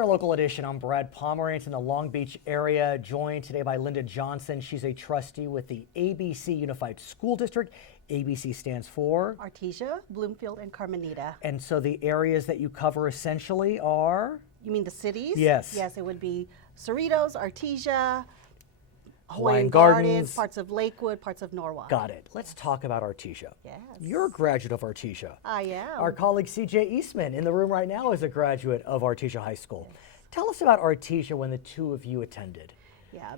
our local edition. I'm Brad Pomerance in the Long Beach area, joined today by Lynda Johnson. She's a trustee with the ABC Unified School District. ABC stands for? Artesia, Bloomfield, and Carmenita. And so the areas that you cover essentially are? You mean the cities? Yes. Yes, it would be Cerritos, Artesia, Hawaiian Hawaiian Gardens. Gardens, parts of Lakewood, parts of Norwalk. Got it. Let's talk about Artesia. Yes. You're a graduate of Artesia. I am. Our colleague CJ Eastman in the room right now is a graduate of Artesia High School. Tell us about Artesia when the two of you attended. Yeah,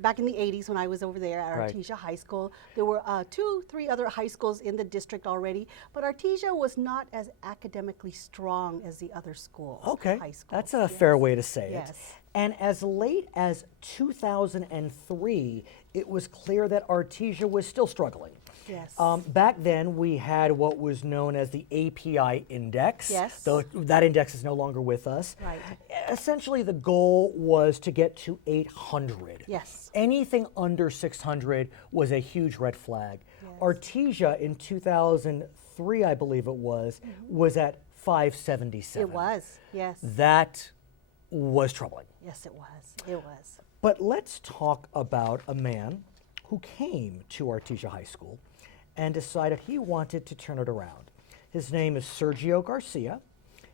back in the 80s when I was over there at Right. Artesia High School, there were 2-3 other high schools in the district already, but Artesia was not as academically strong as the other schools. Okay, High schools. that's a fair way to say it. Yes. And as late as 2003, it was clear that Artesia was still struggling. Yes. Back then, we had what was known as the API index. Yes. Though that index is no longer with us. Right. Essentially, the goal was to get to 800. Yes. Anything under 600 was a huge red flag. Yes. Artesia in 2003, I believe it was at 577. It was, yes. That was troubling. Yes, it was. It was. But let's talk about a man who came to Artesia High School and decided he wanted to turn it around. His name is Sergio Garcia.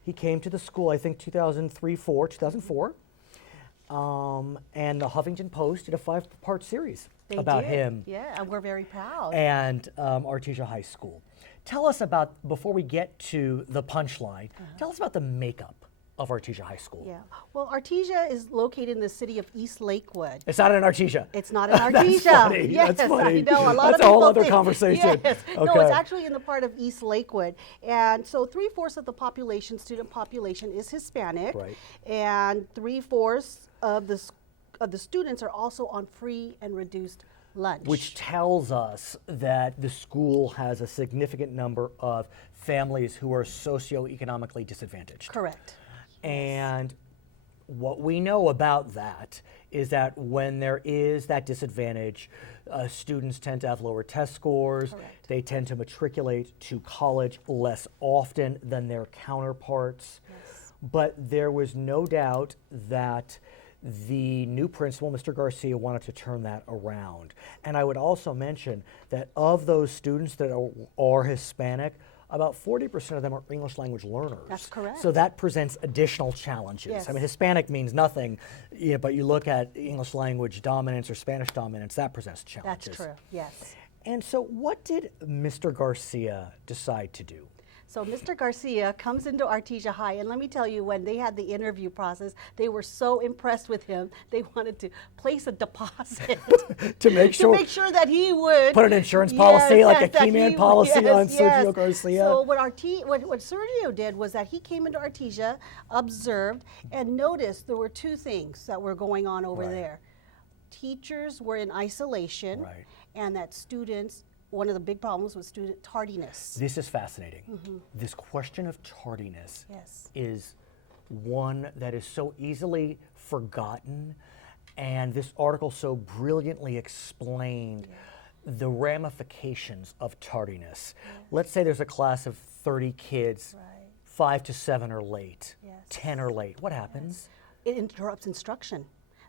He came to the school, I think, 2004. And the Huffington Post did a 5-part series They about did. him Yeah, and we're very proud. and Artesia High School. Tell us about, before we get to the punchline, tell us about the makeup of Artesia High School. Yeah. Well, Artesia is located in the city of East Lakewood. It's not in Artesia. It's not in Artesia. That's funny. Yes, That's funny. I know. A lot That's of a whole people other think- conversation. Yes. No, Okay. it's actually in the part of East Lakewood. And so 3/4 of the population, student population, is Hispanic. Right. And 3/4 of the students are also on free and reduced lunch. Which tells us that the school has a significant number of families who are socioeconomically disadvantaged. Correct. And what we know about that is that when there is that disadvantage, students tend to have lower test scores. Correct. They tend to matriculate to college less often than their counterparts. Yes. But there was no doubt that the new principal, Mr. Garcia, wanted to turn that around. And I would also mention that of those students that are Hispanic, about 40% of them are English language learners. That's correct. So that presents additional challenges. Yes. I mean, Hispanic means nothing, but you look at English language dominance or Spanish dominance, that presents challenges. That's true. Yes. And so what did Mr. Garcia decide to do? So Mr. Garcia comes into Artesia High, and let me tell you, when they had the interview process, they were so impressed with him, they wanted to place a deposit To make sure, to make sure that he would put an insurance policy, like a that key man he- policy yes, on Sergio Garcia. So what Sergio did was that he came into Artesia, observed, and noticed there were 2 things that were going on over Right. there. Teachers were in isolation, Right. and that students. One of the big problems was student tardiness. This is fascinating. This question of tardiness Yes. is one that is so easily forgotten, and this article so brilliantly explained the ramifications of tardiness. Let's say there's a class of 30 kids, Right. 5 to 7 are late, Yes. 10 are late. What happens? It interrupts instruction.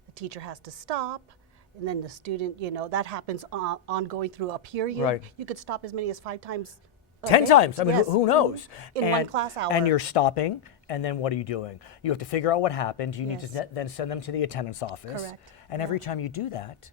The teacher has to stop, and then the student, that happens ongoing through a period. Right. You could stop as many as 5 times. a 10 day. times. I mean, Yes. who knows? In one class hour. And you're stopping, and then what are you doing? You have to figure out what happened. You need Yes. to then send them to the attendance office. Correct. And every time you do that,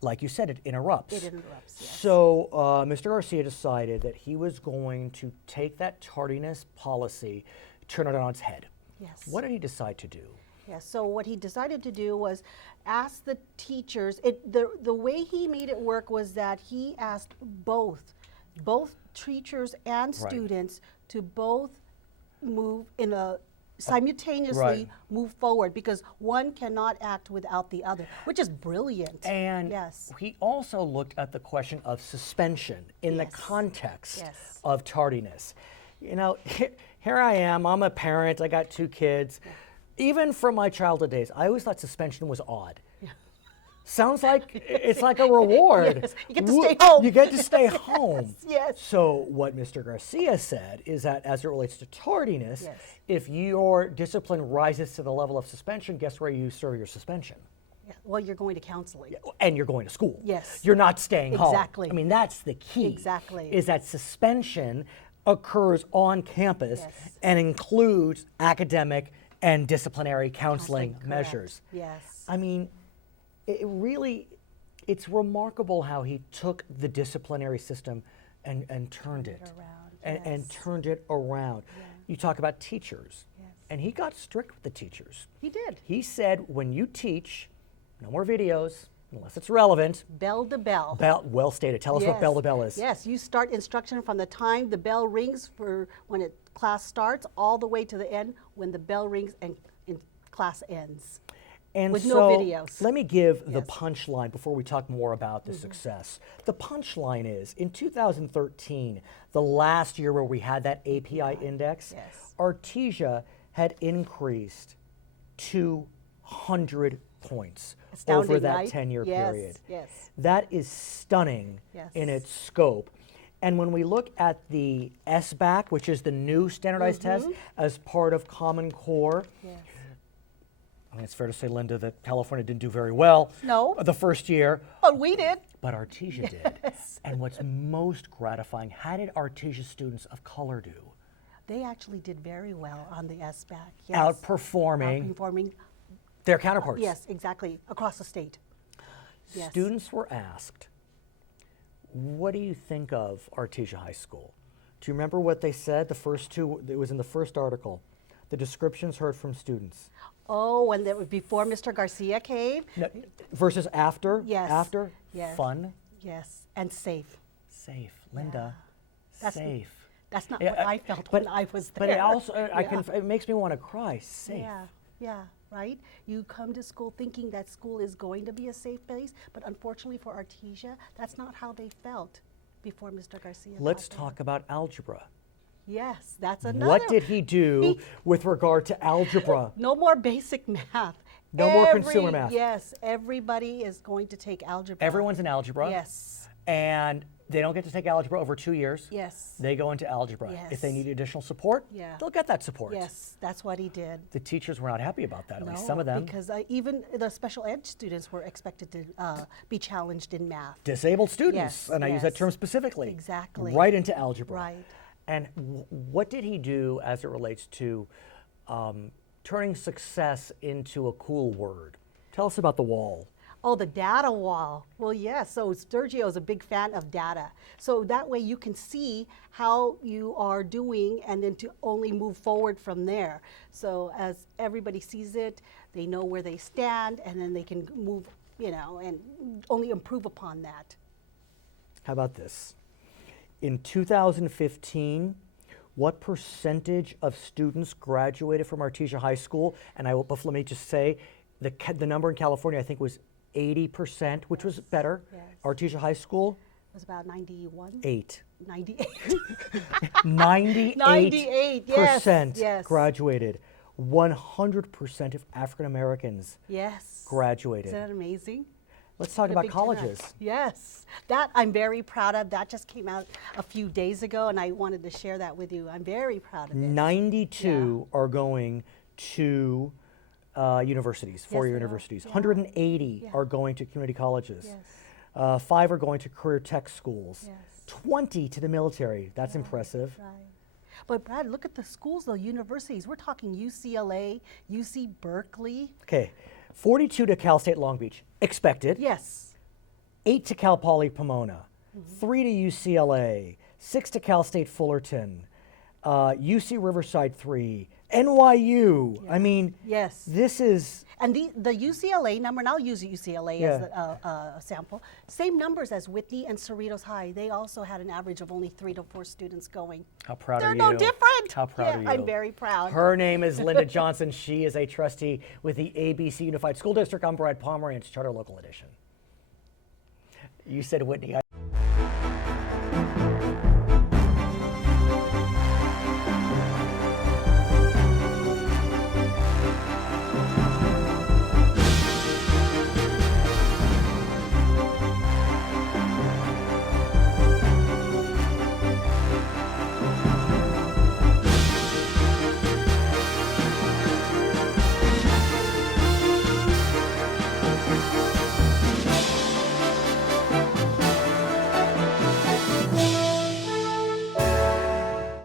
like you said, it interrupts. It interrupts, yes. So Mr. Garcia decided that he was going to take that tardiness policy, turn it on its head. Yes. What did he decide to do? Yeah, so what he decided to do was ask the teachers, the way he made it work was that he asked both teachers and Right. students to both move in a simultaneously Right. move forward, because one cannot act without the other, which is brilliant. And yes. he also looked at the question of suspension in the Yes. context Yes. of tardiness. Here I am, I'm a parent, I got 2 kids. Even from my childhood days, I always thought suspension was odd. Sounds like it's like a reward. Yes, you get to stay home. You get to stay home. Yes. So what Mr. Garcia said is that as it relates to tardiness, Yes. if your discipline rises to the level of suspension, guess where you serve your suspension? Yeah. Well, you're going to counseling. And you're going to school. Yes. You're not staying home. Exactly. I mean, that's the key. Exactly. Is that suspension occurs on campus Yes. and includes academic and disciplinary counseling Correct. measures. Yes. I mean, it's remarkable how he took the disciplinary system and turned it around, and yes. turned it around. Yeah. You talk about teachers, Yes. and he got strict with the teachers. He did. He said, when you teach, no more videos unless it's relevant. Bell to bell. Well stated. Tell us what bell to bell is. Yes, you start instruction from the time the bell rings for when class starts all the way to the end when the bell rings and class ends. And with so no videos. let me give the Yes. punchline before we talk more about the success. The punchline is, in 2013, the last year where we had that API index, Yes. Artesia had increased 200 points Astounding, over that right? 10-year Yes, period. yes. That is stunning Yes. in its scope. And when we look at the SBAC, which is the new standardized test as part of Common Core, Yes. I mean, it's fair to say, Lynda, that California didn't do very well No. the first year, Oh, we did. but Artesia did. And what's most gratifying, how did Artesia students of color do? They actually did very well on the SBAC. Yes. Outperforming Outperforming. their counterparts. Yes, exactly. Across the state. Yes. Students were asked, what do you think of Artesia High School? Do you remember what they said? The first two, it was in the first article. The descriptions heard from students. Oh, when they were before Mr. Garcia came. No, versus after? Yes. After? Yes. Fun? Yes, and safe. Safe. Linda, That's- safe. That's not Yeah, what I felt when I was there. But it also, Yeah. it makes me want to cry. Safe. Yeah, yeah, right? You come to school thinking that school is going to be a safe place, but unfortunately for Artesia, that's not how they felt before Mr. Garcia got Let's there. talk about algebra. Yes, that's another. What did he do with regard to algebra? No more basic math. No more consumer math. Yes, everybody is going to take algebra. Everyone's in algebra. Yes, And they don't get to take algebra over 2 years. yes, They go into algebra. If they Yes. need additional support, Yeah. they'll get that support. yes, that's what he did. The teachers were not happy about that, at least some No, of them. because even the special ed students were expected to be challenged in math. Disabled students, Yes, and I use that yes. term specifically. Exactly. Right into algebra. Right. And what did he do as it relates to turning success into a cool word? Tell us about the wall. Oh, the data wall. Well, yes. So Sergio is a big fan of data. So that way you can see how you are doing and then to only move forward from there. So as everybody sees it, they know where they stand and then they can move, and only improve upon that. How about this? In 2015, what percentage of students graduated from Artesia High School? And but let me just say, the number in California, I think, was 80%, which was better. Yes. Artesia High School, It was about 91? 8. 98. 98%, 98, yes. graduated. 100% of African Americans Yes. graduated. Isn't that amazing? Let's talk What a about big turnout. colleges. Yes, that I'm very proud of. That just came out a few days ago, and I wanted to share that with you. I'm very proud of it. 92 are going to universities, four-year they are. universities. Yeah. 180 Yeah. are going to community colleges. Yes. 5 are going to career tech schools. Yes. 20 to the military. That's impressive. Right. But Brad, look at the schools, though, universities. We're talking UCLA, UC Berkeley. Okay, 42 to Cal State Long Beach. Expected. Yes. 8 to Cal Poly Pomona. 3 to UCLA. 6 to Cal State Fullerton. UC Riverside 3. NYU. I mean, Yes. this is And the UCLA number, and I'll use UCLA as Yeah. a sample, same numbers as Whitney and Cerritos High. They also had an average of only 3 to 4 students going. how proud They're are you? no different. How proud Yeah, are you? I'm very proud. Her name is Lynda Johnson. She is a trustee with the ABC Unified School District. I'm Brad Pomerance, Charter Local Edition. You said Whitney.